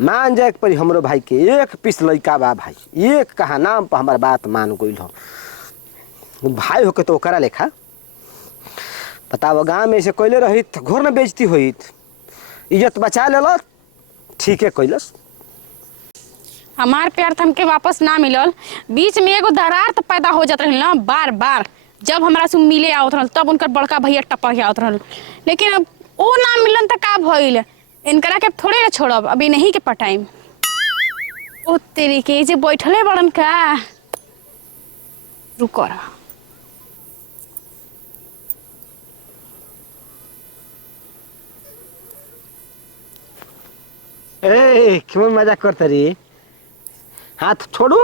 मान जाए पर हमरो भाई के एक पीस लइका बा भाई, एक कहा नाम पर हमार बात मान गइल हो। भाई होके तो ओकरा लेखा बताओ, गाँव में ऐसे कैले रही घोर न बेइज्जती होइत, इज्जत बचा लेलो, ठीक है कैलस। हमार प्यार तो हमके वापस ना मिलल, बीच में एगो दरार तो पैदा हो जात रही ना बार बार, जब हमरा से मिले आवत रहल तब उनकर बड़का भैया टपक आवत रहल, लेकिन अब वो ना मिलन तो का भइल, इनकरा के थोड़े ना छोड़ब, अभी नहीं के पटाइम। ओ तेरी के जे बैठले बड़न का, रुको रहा। ए क्यों मजाक करता रे, हाथ छोड़ो।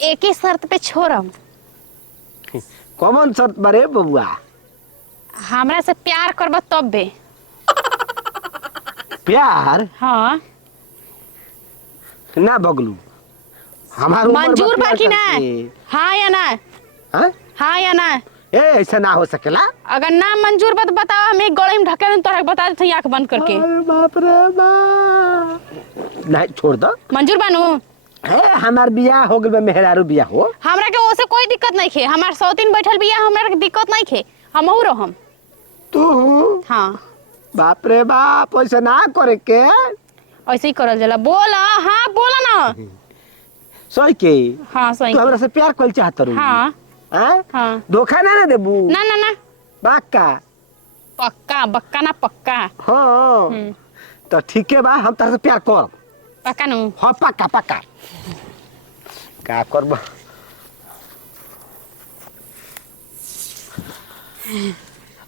एक ही शर्त पे छोड़म। कौन शर्त बारे बबुआ? हमरा से प्यार करब तब बे। प्यार? हाँ ना बगलू, हमार मंजूर बा कि ना? हाँ या ना? हाँ? हाँ या ना? ए ऐसा ना हो सकेला। अगर ना मंजूर बा तो बताओ, हम एक गले में ढके दें, तोहरा बता देते आंख बंद करके। अरे बाप रे बाप, नहीं छोड़ दो। मंजूर बानू? है हमार बियाह हो गइल बा, मेहरारू बियाह हो। हमरा के ओसे कोई दिक्कत नहीं खे, हमार सौतीन बैठल बिया, हमरा के दिक्कत नहीं खे, हमहू रहम। तू? हाँ बाप रे बाप, ऐसा ना करे के। ऐसे ही करल जाला। बोला, हाँ बोला ना। सही के? हाँ सही। तू हमरा से प्यार कइल चाहत रही? हाँ हाँ? हाँ। धोखा ना देबू? ना ना ना, पक्का? पक्का बक्का ना पक्का। हाँ तो ठीक है बा, हम तार से प्यार कर। पक्का नू? हाँ पक्का पक्का। का करब?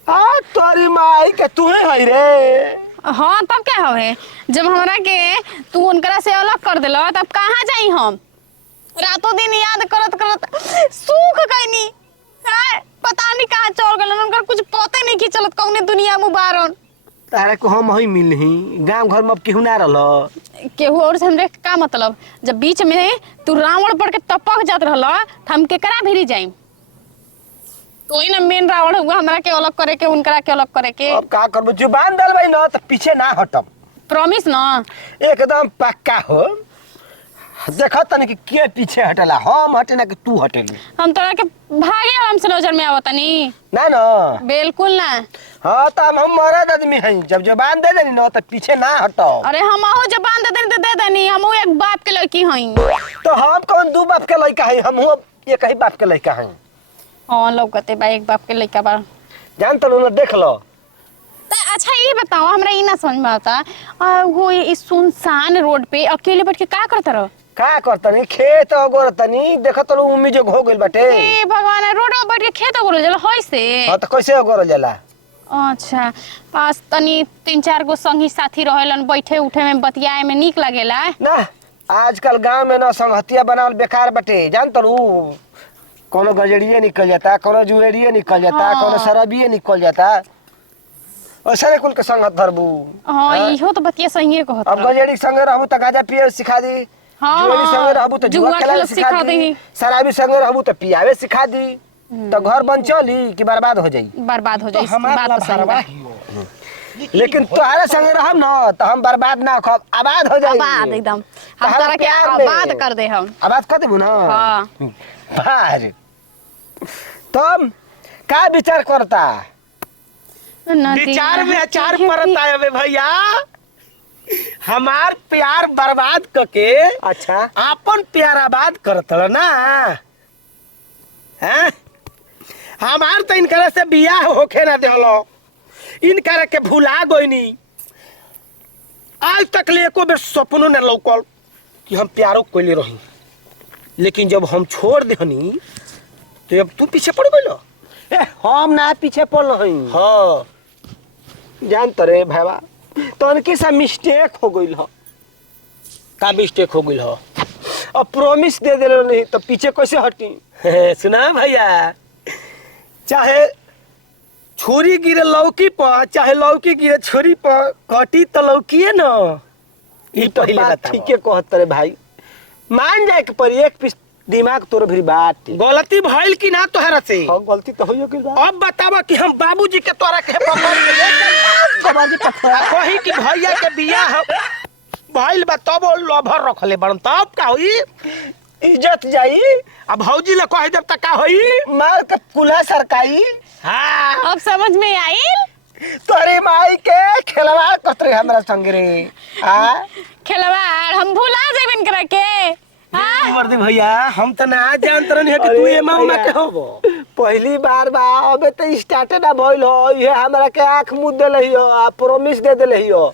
आ तोरी माई के तू है रे। हाँ तब क्या हवे, जब हमरा के तू उनकरा से अलग कर दिलो तब कहाँ जाई हम? रातों दिन याद करत करत सूख गईनी। पता नहीं कहाँ चल गलन, उनका कुछ पता नहीं की चलत कौने दुनिया में बारन। तारे को हम ही मिलही, गांव घर में अब केहू ना रहल। केहू और से हमरे का मतलब, जब बीच में तू रावण पड़ के टपक जात रहल त हम केकरा भिरी जाई? तो ही ना मेन रावण हुआ, हमरा के अलग करे के, उनकरा के अलग करे के। अब का करब, जुबान दल भाई ना तो पीछे ना हटम। प्रॉमिस ना? एकदम पक्का हो। देखा तने कि के पीछे हटला, हम हटे ना कि तू हटेली? हम तोरा के भागे हमसे नजर में आवतनी ना ना, बिल्कुल ना। हाँ तो हम मर्द आदमी हैं, जब जुबान दे देनी ना तो पीछे ना हटो। अरे हम हो जबान दे देनी तो दे देनी, हम एक बाप के लड़की हई। तो हम कौन दू बाप के लड़का है, हम एक ही बाप के लड़का हैं। हाँ लौकते बा, एक बाप के लड़का बा। जान तो ना, देख लो। अच्छा ये बताओ, हमरा ई ना समझ में आता, वो इस सुनसान रोड पे अकेले बैठ के का करता रहो? का करतनी, खेत अगोरतनी, देखत लो उम्मी जो हो गइल बाटे। ए भगवान, रोड पे बैठ के खेत अगोरल जाला होय से? हां तो कैसे अगोरल जाला? अच्छा, पास तनी 3-4 गो संगी साथी रहेलन, बैठे उठे में बतियाए में नीक लागेला ना। आजकल गांव में ना संगतिया बनावल बेकार बाटे, जान तो कोनो गजड़िए निकल जाता, कोनो जुएरिए निकल जाता, कोनो शराबिए निकल जाता, ओसरे कुल के संगत धरबू। हां इहो तो बतिया सही कहत। अब गजड़ी संगे रहबू त गांजा पिए सिखा दी, जुएरी संगे रहबू त जुआ खेले सिखा दी, शराबी संगे रहबू त पियावे सिखा दी, तो घर बन चली कि बर्बाद हो जाई? बर्बाद हो जाई, तो बात तो सही बा। लेकिन तुम्हारे संगे रहब ना तो हम बर्बाद ना खब, आबाद हो जाई। आबाद एकदम, हम तोरा के आबाद कर दे, हम आबाद कर देबू ना। हां बाज तुम का विचार करता? विचार में अचार परता है भैया, हमार प्यार बर्बाद करके अच्छा अपन प्यार आबाद करत ना। हैं हमार तो इनकरे से बियाह होखे ना देहलो, इनकरे के भुला गइनी। आज तक ले एको बेर सपनो न लौकल कि हम प्यारो कोइले रही, लेकिन जब हम छोड़ देहनी तो अब तू पीछे पड़ गइलो। ए हम ना पीछे पड़ रही। हां जान तरे भाईवा, तनके सा मिस्टेक हो गइल हो। का मिस्टेक हो गइल हो? अब प्रॉमिस दे देलो नहीं तो पीछे कैसे हटी? सुना भैया, चाहे छुरी गिरे लौकी पर, चाहे लौकी गिरे छुरी पर, कटी तो लौकीए न। ई तो बात ठीके कहत रे भाई, मान जाए के पर एक पीस दिमाग तोर भी बात। गलती भइल कि ना तोहरा से? हां गलती तो होइयो कि। अब बतावा कि हम बाबूजी के तोरा के पकड़ के लेके बाबूजी पकड़ा कही कि भैया के बियाह भइल बा तब वो लभर रखले बड़न तब का होई इज्जत जाई अब भौजी ले कह देब त का होई मार के कुल्हा सरकाई। हां अब समझ में आइल तोरी माई के खेलवा कतरे हमरा संग रे आ खिलवाड़ हम भुला जेबन करे के हाँ वर्दी भैया हम त ना जानत रहनी है कि तू ए मामा के होबो पहली बार बा अबे तो स्टार्ट ना भइल हो ये हमरा के आंख मुद देलही हो आ प्रॉमिस दे देलही हो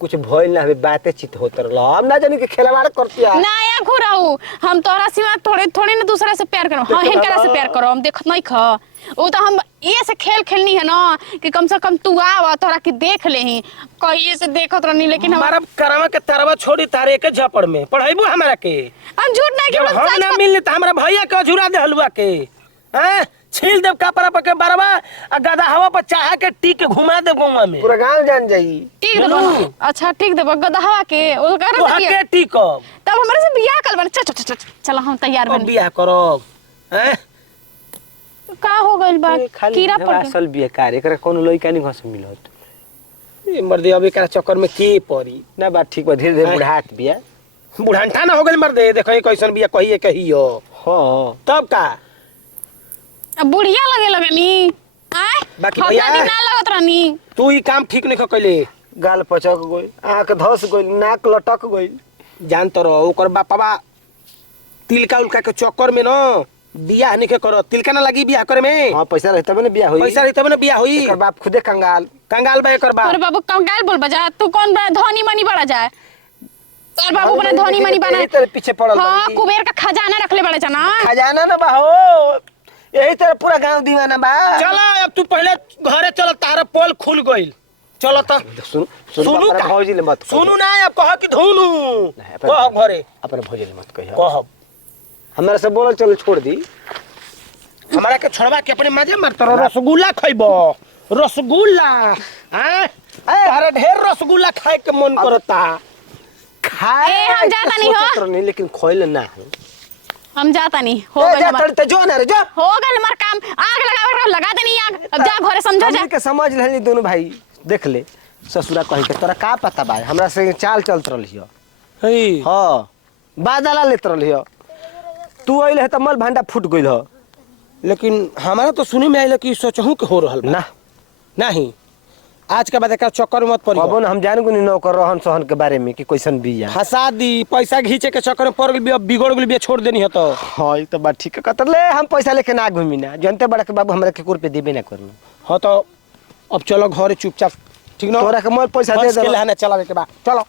कुछ भइल ना बातें चित होत रहल हम ना जानी के खेलवाड़ करतिया नया घुराऊ हम तोरा सिवा थोड़े थोड़े ना दूसरा से प्यार करो हाँ हिनकरा से प्यार करो हम देखत नहीं ख वो तो हम ये से खेल खेलनी है ना कि कम से कम तू आवा तोरा के देख लेही कहिए से देखत रहनी लेकिन हमारा करवा के तरवा छोड़ी तारे के झपड़ में पढ़ाइबो हमरा के हम झूठ नहीं जब के हम ना मिलने त हमरा भैया के झुरा दे हलवा के हैं छील देव कपड़ा पर के बरवा आ गदा हवा पर चाहा के टी के घुमा दे गौवा में पूरा गांव जान जाई ठीक देबो अच्छा ठीक देबो गदहवा के ओ कर तो से हके टी कब तब हमारे से बियाह कल बन चल चल हम तैयार कब बन बियाह करब हैं का हो गइल बा कीड़ा पड़ गइल असल बेकार एकरा कोनो लइका नहीं घस मिलत ए मर्दे अब एकरा चक्कर में के पड़ी ना बात ठीक बा धीरे धीरे बुढ़ात बिया बुढ़ांठा ना हो गइल मर्दे देखो ई कैसन बिया कहिए कहियो हां तब का अब बुढ़िया लगे लगनी आय बाकी हम भैया ना लगत रहनी तू ई काम ठीक नहीं कइले गाल पचक गइल आंख धस गइल नाक लटक गइल जान तो रहो ओकर बापा तिलका उलका के चक्कर में न बियाह नहीं करो तिलका ना लगी बियाह करे में हां पैसा रहता बने बिया होई पैसा रही तब ना बियाह होई एकर बाप खुदे कंगाल कंगाल बा एकर और बाप बाबू कंगाल बोल बजा तू कौन बड़ा धनी मनी बड़ा जाए और बाबू बड़ा धनी मनी बना यही तेरे पीछे पड़ल हां बानी। कुबेर का खजाना रखले बड़ा जना खजाना ना बा हो यही तेरे पूरा गांव दीवाना बा चलो अब तू पहले घरे चल तारा पोल खुल गइल चलो त सुन सुनू अपना का? भौजी ले मत सुनू ना अब कह कि धुनू नहीं, अपन- कह घरे अपने भौजी ले मत कहियो कह हमरा से बोल चल छोड़ दी हमरा के छोड़वा के अपने मजे मारत रहो रसगुल्ला खइबो रसगुल्ला हैं अरे ढेर रसगुल्ला खाए के मन करता खाए ए, हम जाता नहीं हो। सोचत रहनी, लेकिन खोइल ना हो हम जाता नहीं हो ए, गइल जा हमार तड़ जो ना रे जो हो गइल हमार काम आग लगा देनी आग अब जा घरे समझा जा हमनी के समझ लेनी दोनों भाई देख ले ससुरा कहि के तोरा का पता बा हमरा से चाल चलत रहलियो हई हां बादला लेत रहलियो तू आइले त मल भांडा फूट गइल हो लेकिन हमारा तो सुने में आइल कि सोचहूं के हो रहल बा ना नहीं आज के बाद एकर चक्कर में मत पड़ियो कबो हम जान गुनी नौकर रहन सहन के बारे में कि कैसन बिया फंसा दी पैसा घींचे के चक्कर में पड़ गेल बिया बिगड़ गेल बिया छोड़ देनी है तो हां ई तो बात ठीक है कतर ले हम पैसा लेके ना घूमी ना जनते बड़ा के बाबू हमरा के कुर पे देबे ना करना हाँ तो अब चलो घरे चुपचाप ठीक ना तोरा के मल पैसा दे बस के दे लहने चलावे के बा चलो